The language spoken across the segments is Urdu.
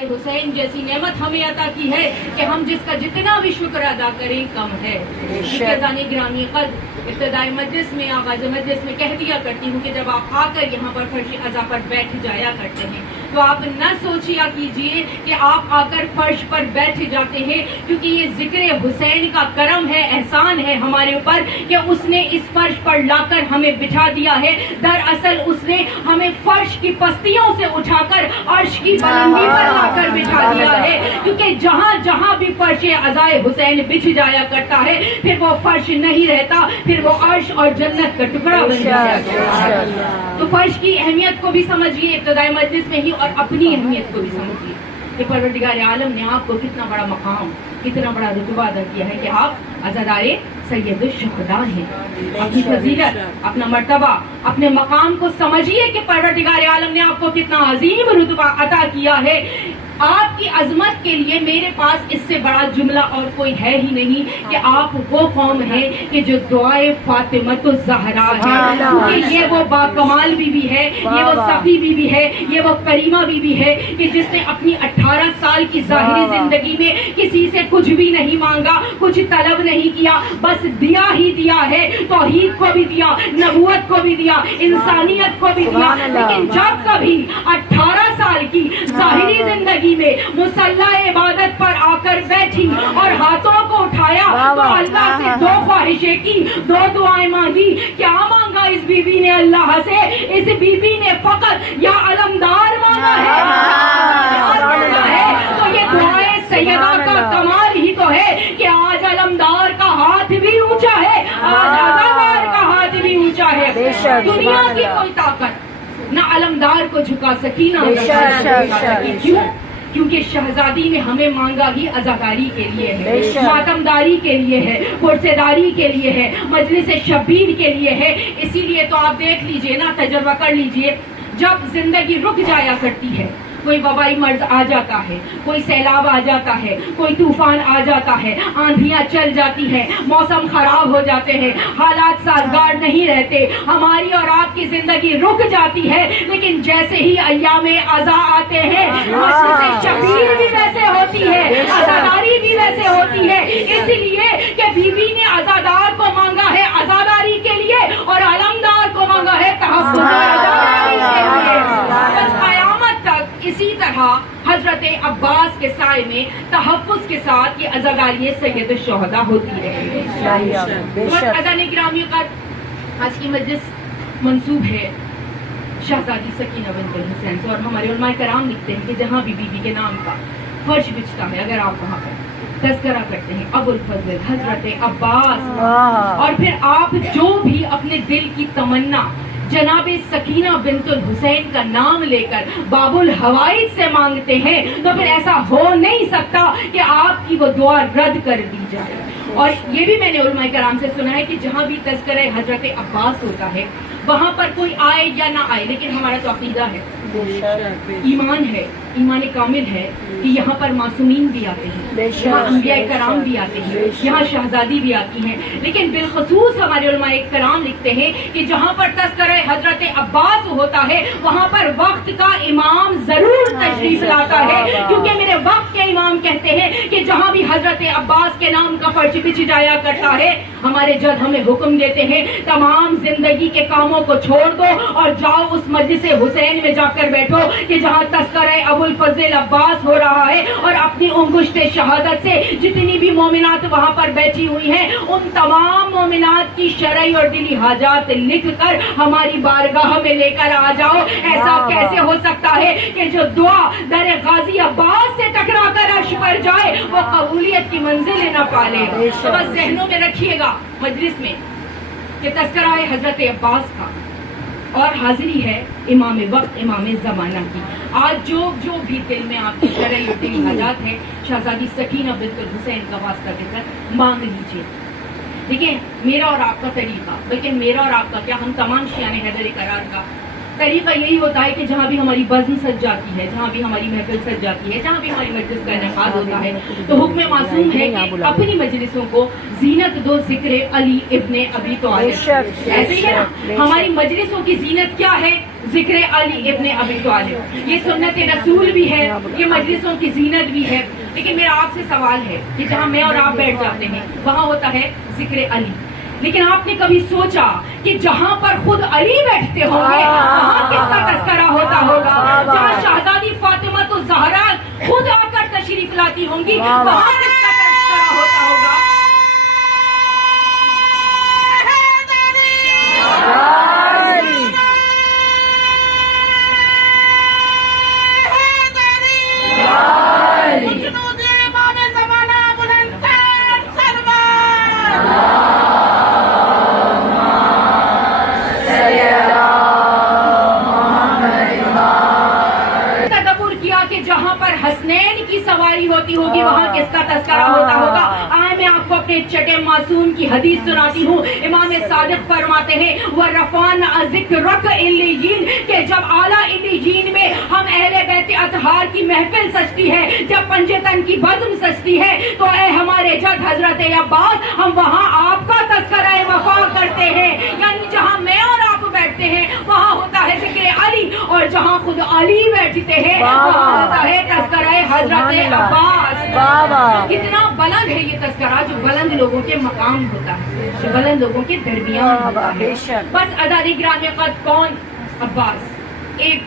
حسین جیسی نعمت ہمیں عطا کی ہے کہ ہم جس کا جتنا بھی شکر ادا کریں کم ہے. گرامی قدر ابتدائی مجلس میں آغاز مجلس میں کہہ دیا کرتی ہوں کہ جب آپ آ کر یہاں پر فرش عزا پر بیٹھ جایا کرتے ہیں تو آپ نہ سوچیا کیجئے کہ آپ آ کر فرش پر بیٹھ جاتے ہیں، کیونکہ یہ ذکر حسین کا کرم ہے، احسان ہے ہمارے اوپر کہ اس نے اس فرش پر لا کر ہمیں بٹھا دیا ہے. دراصل اس نے ہمیں فرش کی پستیوں سے اٹھا کر عرش کی بلندی پر لا کر بٹھا دیا ہے، کیونکہ جہاں جہاں بھی فرش عزائے حسین بچھ جایا کرتا ہے پھر وہ فرش نہیں رہتا، پھر وہ عرش اور جنت کا ٹکڑا بن جاتا ہے. تو فرش کی اہمیت کو بھی سمجھیے ابتدائی مجلس میں ہی، اور اپنی اہمیت کو بھی سمجھیے کہ پروردگار عالم نے آپ کو کتنا بڑا مقام، کتنا بڑا رتبہ ادا کیا ہے کہ آپ عزادار سید الشہداء ہیں. اپنی فضیلت، اپنا مرتبہ، اپنے مقام کو سمجھیے کہ پروردگار عالم نے آپ کو کتنا عظیم رتبہ عطا کیا ہے. آپ کی عظمت کے لیے میرے پاس اس سے بڑا جملہ اور کوئی ہے ہی نہیں کہ آپ وہ قوم ہیں کہ جو دعائے فاطمۃ الزہرا ہے، کیونکہ یہ وہ باکمال بی بی ہے، یہ وہ صفی بی بی ہے، یہ وہ کریمہ بی بی ہے کہ جس نے اپنی 18 سال کی ظاہری زندگی میں کسی سے کچھ بھی نہیں مانگا، کچھ طلب نہیں کیا، بس دیا ہی دیا ہے. توحید کو بھی دیا، نبوت کو بھی دیا، انسانیت کو بھی دیا. لیکن جب کبھی 18 سال کی ظاہری زندگی میں مصلی عبادت پر آ کر بیٹھی اور ہاتھوں کو اٹھایا تو اللہ سے 2 خواہشیں کی، 2 دعائیں مانگی. کیا مانگا اس بی بی نے اللہ سے؟ اس بی بی نے فقط یا علمدار مانگا ہے. تو یہ دعائے سیدہ کا کمال ہی تو ہے کہ آج علمدار کا ہاتھ بھی اونچا ہے، آج عزادار کا ہاتھ بھی اونچا ہے. دنیا کی کوئی طاقت نہ علمدار کو جھکا سکی، نہ کیوں؟ کیونکہ شہزادی نے ہمیں مانگا ہی عزاداری کے لیے ہے، ماتمداری کے لیے ہے، پرسیداری کے لیے ہے، مجلس شبیر کے لیے ہے. اسی لیے تو آپ دیکھ لیجئے نا، تجربہ کر لیجئے، جب زندگی رک جایا کرتی ہے، کوئی وبائی مرض آ جاتا ہے، کوئی سیلاب آ جاتا ہے، کوئی طوفان آ جاتا ہے، آندھیاں چل جاتی ہیں، موسم خراب ہو جاتے ہیں، حالات سازگار نہیں رہتے، ہماری اور آپ کی زندگی رک جاتی ہے. لیکن جیسے ہی ایام عزا آتے ہیں، مجلس شبیر بھی ویسے ہوتی ہے، عزاداری بھی ویسے ہوتی ہے. اس لیے کہ بی بی نے عزادار کو مانگا ہے عزاداری کے لیے اور علمدار کو مانگا ہے تحفظ عزاداری کے لیے. بس قیامت تک اسی طرح حضرت عباس کے سائے میں تحفظ کے ساتھ یہ عزاداری سید الشہداء ہوتی رہے. عزادار گرامی کا آج کی مجلس منسوب ہے شہزادی سکینہ بنت الحسین سے، اور ہمارے علماء کرام لکھتے ہیں کہ جہاں بھی بی بی کے نام کا فرش بچتا ہے، اگر آپ وہاں پر تذکرہ کرتے ہیں ابو الفضل حضرت عباس، اور پھر آپ جو بھی اپنے دل کی تمنا جناب سکینہ بنت الحسین کا نام لے کر باب الحوائج سے مانگتے ہیں تو پھر ایسا ہو نہیں سکتا کہ آپ کی وہ دعا رد کر دی جائے. اور یہ بھی میں نے علماء کرام سے سنا ہے کہ جہاں بھی تذکرہ حضرت عباس ہوتا ہے وہاں پر کوئی آئے یا نہ آئے، لیکن ہمارا تو عقیدہ ہے، ایمان ہے، ایمان کامل ہے کہ یہاں پر معصومین بھی آتے ہیں، یہاں انبیاء کرام بھی آتے ہیں، یہاں شہزادی بھی آتی ہیں. لیکن بالخصوص ہمارے علماء کرام لکھتے ہیں کہ جہاں پر تذکرہ حضرت عباس ہوتا ہے وہاں پر وقت کا امام ضرور تشریف لاتا ہے، کیونکہ میرے وقت کے امام کہتے ہیں کہ جہاں بھی حضرت عباس کے نام کا فرش بچھ جایا کرتا ہے ہمارے جد ہمیں حکم دیتے ہیں تمام زندگی کے کاموں کو چھوڑ دو اور جاؤ اس مجلس حسین میں جا کر بیٹھو کہ جہاں تذکرہ ابو الفضل عباس ہو رہا ہے، اور اپنی انگشت شہادت سے جتنی بھی مومنات وہاں پر بیٹھی ہوئی ہیں ان تمام مومنات کی شرعی اور دلی حاجات لکھ کر ہماری بارگاہ میں لے کر آ جاؤ. ایسا کیسے ہو سکتا ہے کہ جو دعا در غازی عباس سے ٹکرا کر عرش پر جائے وہ قبولیت کی منزل نہ پالے. تو بس ذہنوں میں رکھیے گا مجلس میں کہ تذکرہ ہے حضرت عباس کا اور حاضری ہے امام وقت امام زمانہ کی. آج جو بھی دل میں آپ کی شرعی اور دلی حاجات ہے شہزادی سکینہ بنت الحسین کا واسطہ دے کر مانگ لیجیے. دیکھیں میرا اور آپ کا طریقہ، لیکن میرا اور آپ کا کیا، ہم تمام شیعان حیدر قرار کا طریقہ یہی ہوتا ہے کہ جہاں بھی ہماری بزم سج جاتی ہے، جہاں بھی ہماری محفل سج جاتی ہے، جہاں بھی ہماری مجلس کا انعقاد ہوتا ہے تو حکم معصوم ہے کہ اپنی مجلسوں کو زینت دو ذکر علی ابن ابی طالب. ایسے ہی ہے نا، ہماری مجلسوں کی زینت کیا ہے؟ ذکر علی ابن ابی طالب. یہ سنت رسول بھی ہے, یہ مجلسوں کی زینت بھی ہے. لیکن میرا آپ سے سوال ہے کہ جہاں میں اور آپ بیٹھ جاتے ہیں وہاں ہوتا ہے ذکر علی, لیکن آپ نے کبھی سوچا کہ جہاں پر خود علی بیٹھتے ہوں گے وہاں کس کا تذکرہ ہوتا ہوگا؟ جہاں شہزادی فاطمہ تو زہرا خود آ کر تشریف لاتی ہوں گی وہاں کس کا تذکرہ ہوتا ہوگا؟ حسنین کی سواری ہوتی ہوگی وہاں کس کا تذکرہ ہوتا ہوگا؟ آئے میں آپ کو اپنے چٹے معصوم کی حدیث سناتی ہوں. امام صادق فرماتے ہیں وَرَفَعْنَا ذِكْرَكَ عِلِّيِّينَ کہ جب اعلیٰ علیین میں ہم اہل بیت اطہار کی محفل سجتی ہے, جب پنجتن کی بزم سجتی ہے, تو اے ہمارے جد حضرت عباس ہم وہاں آپ کا تذکرہ وفا کرتے ہیں. یعنی جہاں میں اور آپ بیٹھتے ہیں وہاں ہوتا ہے ذکر علی, اور جہاں خود علی بیٹھتے ہیں وہاں ہوتا ہے تذکرہ حضرت عباس. کتنا بلند ہے یہ تذکرہ, جو بلند لوگوں کے مقام ہوتا ہے, جو بلند لوگوں کے درمیان ہوتا ہے. بس اداری گرامی قد کون عباس, ایک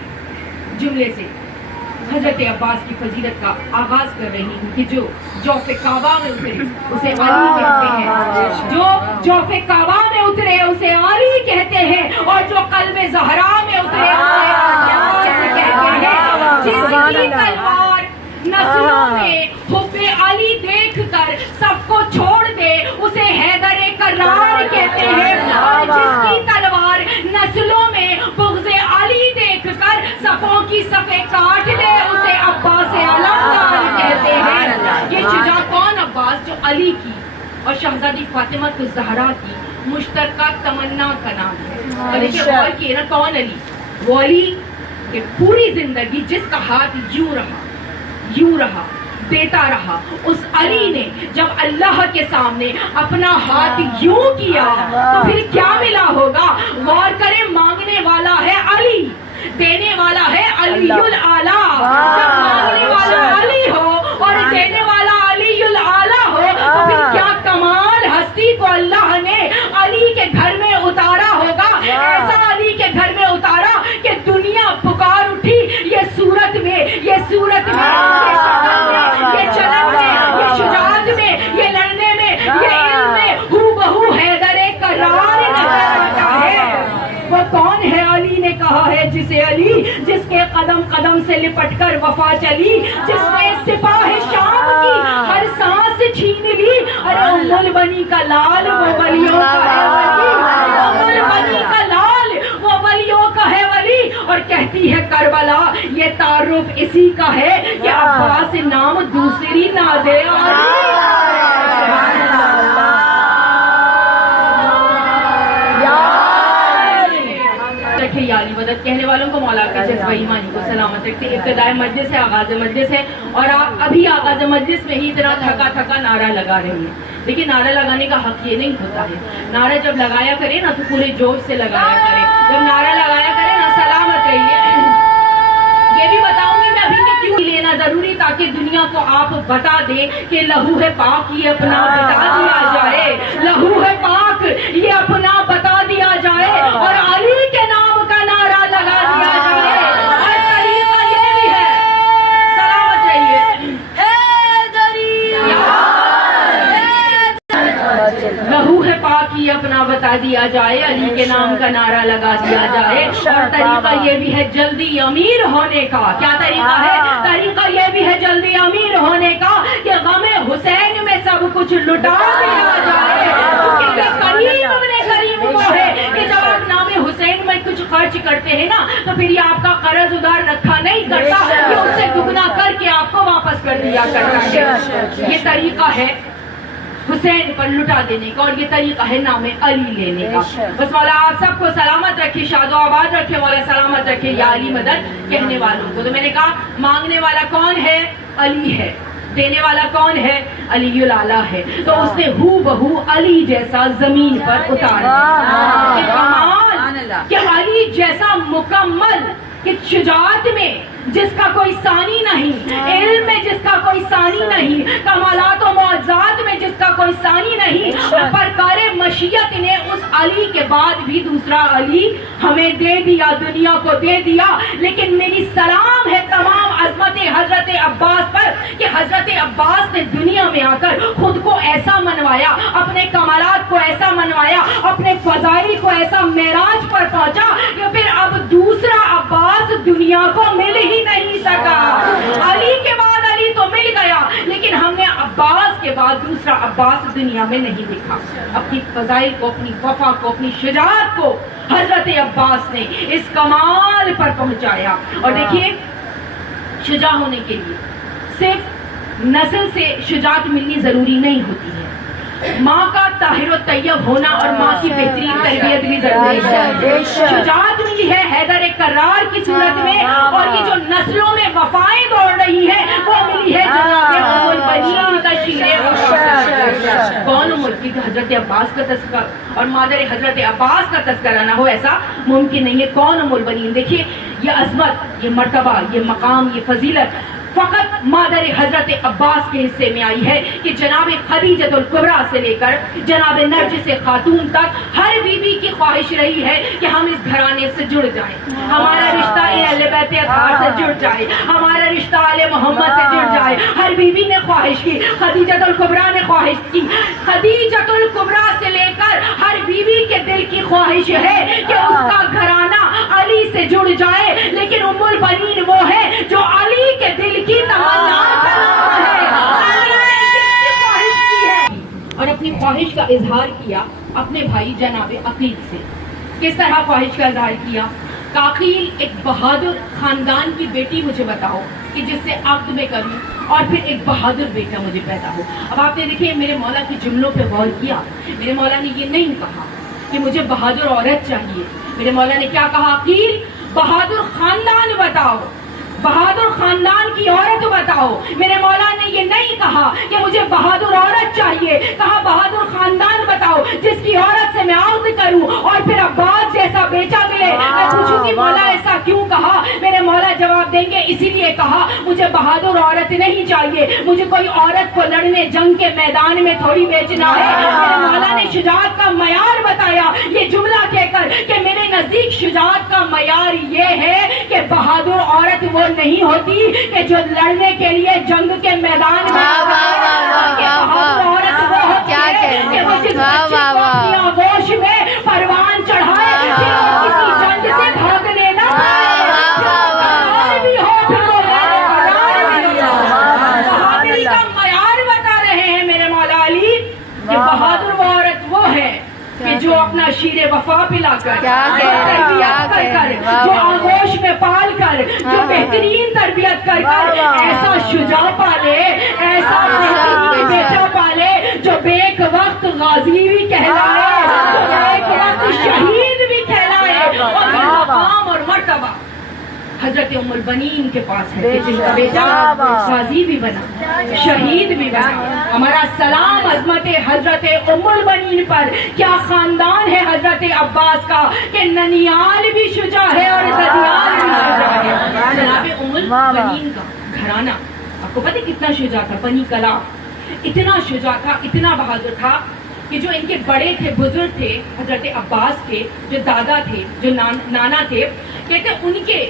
جملے سے حضرت عباس کی فضیلت کا آغاز کر رہی ہوں کہ جو جوف کعبہ میں اترے اسے علی کہتے ہیں, جو جوف کعبہ میں اترے اسے علی کہتے ہیں, اور جو قلب زہرا میں اترے اسے عباس کہتے ہیں. جس کی تلوار نسلوں میں حب علی دیکھ کر سب کو چھوڑ دے اسے حیدر کرار کہتے ہیں, اور جس کی تلوار نسلوں میں بغض علی دیکھ کر صفوں کی صفیں کاٹ لے اسے عباس علمدار کہتے ہیں. یہ شجاع کون عباس جو علی کی اور شہزادی فاطمہ الزہرا کی مشترکہ تمنا کا نام ہے. اور دیکھیں غور کیے نا, کون علی؟ وہ علی کہ پوری زندگی جس کا ہاتھ یوں رہا دیتا رہا, اس علی نے جب اللہ کے سامنے اپنا ہاتھ یوں کیا تو پھر کیا ملا ہوگا؟ غور کریں, مانگنے والا ہے علی, دینے والا ہے علی الاعلیٰ. جب مانگنے والا علی ہو اور دینے والا علی الاعلیٰ ہو تو پھر کیا کمال ہستی کو اللہ نے علی کے گھر میں اتارا ہوگا. ایسا علی کے گھر میں اتارا کہ دنیا پکار اٹھی, یہ صورت میں, یہ شکل میں, یہ چلن میں, یہ شجاعت میں, یہ لڑنے میں, یہ علم میں ہو بہو حیدر کرار نظر آتا ہے. وہ کون ہے؟ علی نے کہا ہے جسے علی جس کے قدم قدم سے لپٹ کر وفا چلی, جس نے سپاہ شام کی ہر سانس چھین لی. ارے ام البنی کا لال وہ ولیوں کا ہے ولی, ام البنی کا لال وہ ولیوں کا ہے ولی. اور کہتی ہے کربلا یہ تعارف اسی کا ہے کہ عباس نام دوسری نہ دے. رکھے یا علی مدد کہنے والوں کو مولا کا جذبہ ایمانی کو سلامت رکھتے. ابتدائے مجلس ہے, آغاز مجلس ہے, اور آپ ابھی آغاز مجلس میں ہی اتنا تھکا نعرہ لگا رہے ہیں. لیکن نعرہ لگانے کا حق یہ نہیں ہوتا ہے. نعرہ جب لگایا کرے نا تو پورے جوش سے لگایا کرے. جب نعرہ لگایا کرے نا سلامت رہیے. یہ بھی بتاؤں گی میں ابھی کہ کیوں لینا ضروری, تاکہ دنیا کو آپ بتا دیں کہ لہو ہے پاک یہ اپنا بتا دیا جائے, لہو ہے پاک یہ اپنا بتا دیا جائے, اور علی کے نام کا نعرہ لگا دیا جائے. اور طریقہ یہ بھی ہے, سلامت رہیے, لہو ہے پاک یہ اپنا بتا دیا جائے, علی کے نام کا نعرہ لگا دیا جائے. اور طریقہ یہ بھی ہے جلدی امیر ہونے کا. کیا طریقہ ہے؟ طریقہ یہ بھی ہے جلدی امیر ہونے کا کہ غم حسین میں سب کچھ لٹا دیا جائے. کیونکہ کریم ابن کریم وہ ہے کہ جب آپ نام حسین میں کچھ خرچ کرتے ہیں نا تو پھر یہ آپ کا قرض ادھار رکھا نہیں کرتا, یہ اس سے دگنا کر کے آپ کو واپس کر دیا کرتا ہے. یہ طریقہ ہے حسین پر لٹا دینے کا, اور یہ طریقہ ہے نام علی لینے کا. بس مولا آپ سب کو سلامت رکھے, شاد و آباد رکھے, مولا سلامت رکھے یا علی مدد کہنے والوں کو. تو میں نے کہا مانگنے والا کون ہے؟ علی ہے. دینے والا کون ہے؟ علی الاعلیٰ ہے. تو اس نے ہو بہو علی جیسا زمین پر اتارا. کمال کہ علی جیسا مکمل کہ شجاعت میں جس کا کوئی ثانی نہیں، علم میں جس کا کوئی ثانی نہیں، کمالات و معجزات میں جس کا کوئی ثانی نہیں، پرکار مشیت نے اس علی کے بعد بھی دوسرا علی ہمیں دے دیا، دنیا کو دے دیا۔ لیکن میری سلام ہے تمام عظمت حضرت عباس پر کہ حضرت عباس نے دنیا میں آ کر خود کو ایسا منوایا، اپنے کمالات کو ایسا منوایا، اپنے فضائل کو ایسا معراج پر پہنچا کہ پھر اب دوسرا عباس دنیا کو مل ہی نہیں سکا۔ علی کے بعد علی تو مل گیا، لیکن ہم نے عباس کے بعد دوسرا عباس دنیا میں نہیں دیکھا۔ اپنی فضائل کو، اپنی وفا کو، اپنی شجاعت کو حضرت عباس نے اس کمال پر پہنچایا۔ اور دیکھیے، شجاع ہونے کے لیے صرف نسل سے شجاعت ملنی ضروری نہیں ہوتی ہے، ماں کا طاہر و طیب ہونا اور ماں کی بہترین تربیت بھی ضروری ہے۔ شجاعت ملی ہے حیدر کرار کی صورت میں، اور یہ جو نسلوں میں وفائیں دوڑ رہی ہے وہ ملی ہے جناب ام البنین تشریف فرما۔ کون ام البنین؟ حضرت عباس کا تذکرہ اور مادر حضرت عباس کا تذکرہ نہ ہو ایسا ممکن نہیں ہے۔ کون ام البنین؟ دیکھیے، یہ عظمت، یہ مرتبہ، یہ مقام، یہ فضیلت فقط مادر حضرت عباس کے حصے میں آئی ہے کہ جناب خدیجۃ الکبریٰ سے لے کر جناب نرجس خاتون تک ہر بیوی کی خواہش رہی ہے کہ ہم اس گھرانے سے جڑ جائیں، ہمارا رشتہ اہل بیت اطہار سے جڑ جائے، ہمارا رشتہ آل محمد سے جڑ جائے۔ ہر بیوی نے خواہش کی، خدیجۃ الکبریٰ نے خواہش کی، خدیجۃ الکبریٰ سے لے کر ہر بیوی کے دل کی خواہش ہے کہ اس کا گھرانہ علی سے جڑ جائے، لیکن ام البنین وہ ہے جو علی کے دل کی تمنا ہے اور اپنی خواہش کا اظہار کیا اپنے بھائی جناب عقیل سے۔ کس طرح خواہش کا اظہار کیا؟ عقیل ایک بہادر خاندان کی بیٹی مجھے بتاؤ کہ جس سے عقد میں کروں اور پھر ایک بہادر بیٹا مجھے پیدا ہو۔ اب آپ نے دیکھیے میرے مولا کے جملوں پہ غور کیا، میرے مولا نے یہ نہیں کہا کہ مجھے بہادر عورت چاہیے، میرے مولا نے کیا کہا؟ عقیل بہادر خاندان بتاؤ، بہادر خاندان کی عورت بتاؤ۔ میرے مولا نے یہ نہیں کہا کہ مجھے بہادر عورت چاہیے، کہا بہادر خاندان بتاؤ جس کی عورت سے میں عقد کروں اور پھر عباس جیسا بیٹا ملے۔ میں پوچھوں گی مولا ایسا کیوں کہا؟ میرے مولا جواب دیں گے اسی لیے کہا مجھے بہادر عورت نہیں چاہیے، مجھے کوئی عورت کو لڑنے جنگ کے میدان میں تھوڑی بیچنا ہے۔ میرے مولا نے شجاعت کا معیار بتایا یہ جملہ کہہ کر کہ میرے نزدیک شجاعت کا معیار یہ ہے کہ بہادر عورت وہ نہیں ہوتی کہ جو لڑنے کے لیے جنگ کے میدان میں بہادر عورت وہ ہوتی ہے کہ وہ جس بچے کو اپنی آغوش میں پروان چڑھائے کہ وہ کسی جنگ سے بھاگنے نہ بھی ہو پھر وہ بہادری کا معیار بتا رہے ہیں میرے مولا علی کہ بہادر وہ عورت وہ ہے کہ جو اپنا شیر وفا پلا کر، تربیت کر کر، جو آغوش میں پال کر، جو بہترین تربیت کر کر ایسا شجاع پالے، ایسا بہترین بیٹا پالے جو بیک وقت غازی بھی کہلائے، جو بیک وقت شہید بھی کہلائے، اور مقام اور مرتبہ حضرت ام البنین کے پاس ہے کہ جن کا بیٹا غازی بھی بنا، شہید بھی بنا۔ ہمارا سلام عظمت حضرت ام البنین پر۔ کیا خاندان ہے حضرت عباس کا کہ ننیال بھی شجاع ہے اور ددیال بھی شجاع ہے۔ جناب ام البنین کا گھرانہ آپ کو پتہ کتنا شجاع تھا؟ بنی کلاب اتنا شجاع تھا، اتنا بہادر تھا کہ جو ان کے بڑے تھے، بزرگ تھے حضرت عباس کے، جو دادا تھے، جو نانا تھے، کہتے ان کے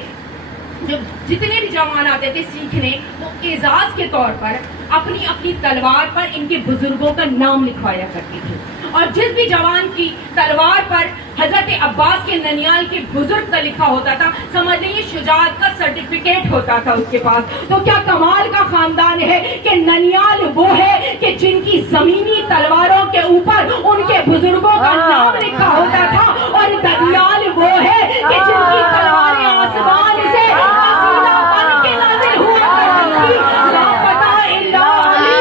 جو جتنے بھی جوان آتے تھے سیکھنے، وہ اعزاز کے طور پر اپنی اپنی تلوار پر ان کے بزرگوں کا نام لکھوایا کرتے تھے، اور جس بھی جوان کی تلوار پر حضرت عباس کے ننیال کے بزرگ کا لکھا ہوتا تھا، سمجھ لیجیے شجاعت کا سرٹیفکیٹ ہوتا تھا اس کے پاس۔ تو کیا کمال کا خاندان ہے کہ ننیال وہ ہے کہ جن کی زمینی تلواروں کے اوپر ان کے بزرگوں کا نام لکھا ہوتا تھا، اور ددیال وہ ہے کہ جن کی تلواریں آسمان سے قصیدہ بن کے نازل ہوا کرتی تھی۔ لاپتہ الا علی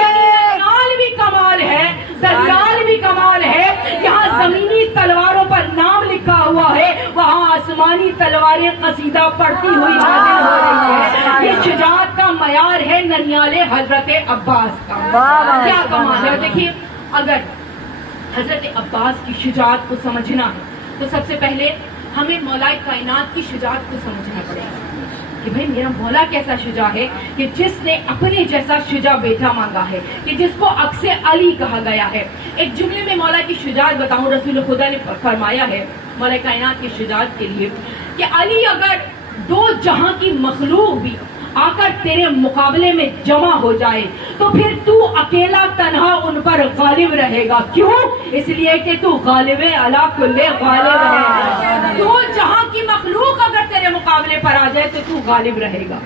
ننیال بھی کمال ہے، ددیال بھی کمال ہے۔ یہاں زمینی تلواروں پر نام لکھا ہوا ہے، وہاں آسمانی تلواریں قصیدہ پڑھتی ہوئی نازل ہو رہی ہے۔ یہ شجاعت کا معیار ہے ننیال حضرت عباس کا۔ کیا کمال ہے! دیکھیے اگر حضرت عباس کی شجاعت کو سمجھنا ہے تو سب سے پہلے ہمیں مولا کائنات کی شجاعت کو سمجھنا پڑے گا کہ بھئی میرا مولا کیسا شجاع ہے کہ جس نے اپنے جیسا شجاع بیٹا مانگا ہے، کہ جس کو عکس علی کہا گیا ہے۔ ایک جملے میں مولا کی شجاعت بتاؤں، رسول خدا نے فرمایا ہے مولا کائنات کی شجاعت کے لیے کہ علی اگر دو جہاں کی مخلوق بھی آ کر تیرے مقابلے میں جمع ہو جائے تو پھر تو اکیلا تنہا ان پر غالب رہے گا۔ کیوں؟ اس لیے کہ تو غالب علی کل غالب ہے۔ دو جہاں کی مخلوق اگر تیرے مقابلے پر آ جائے تو تو غالب رہے گا۔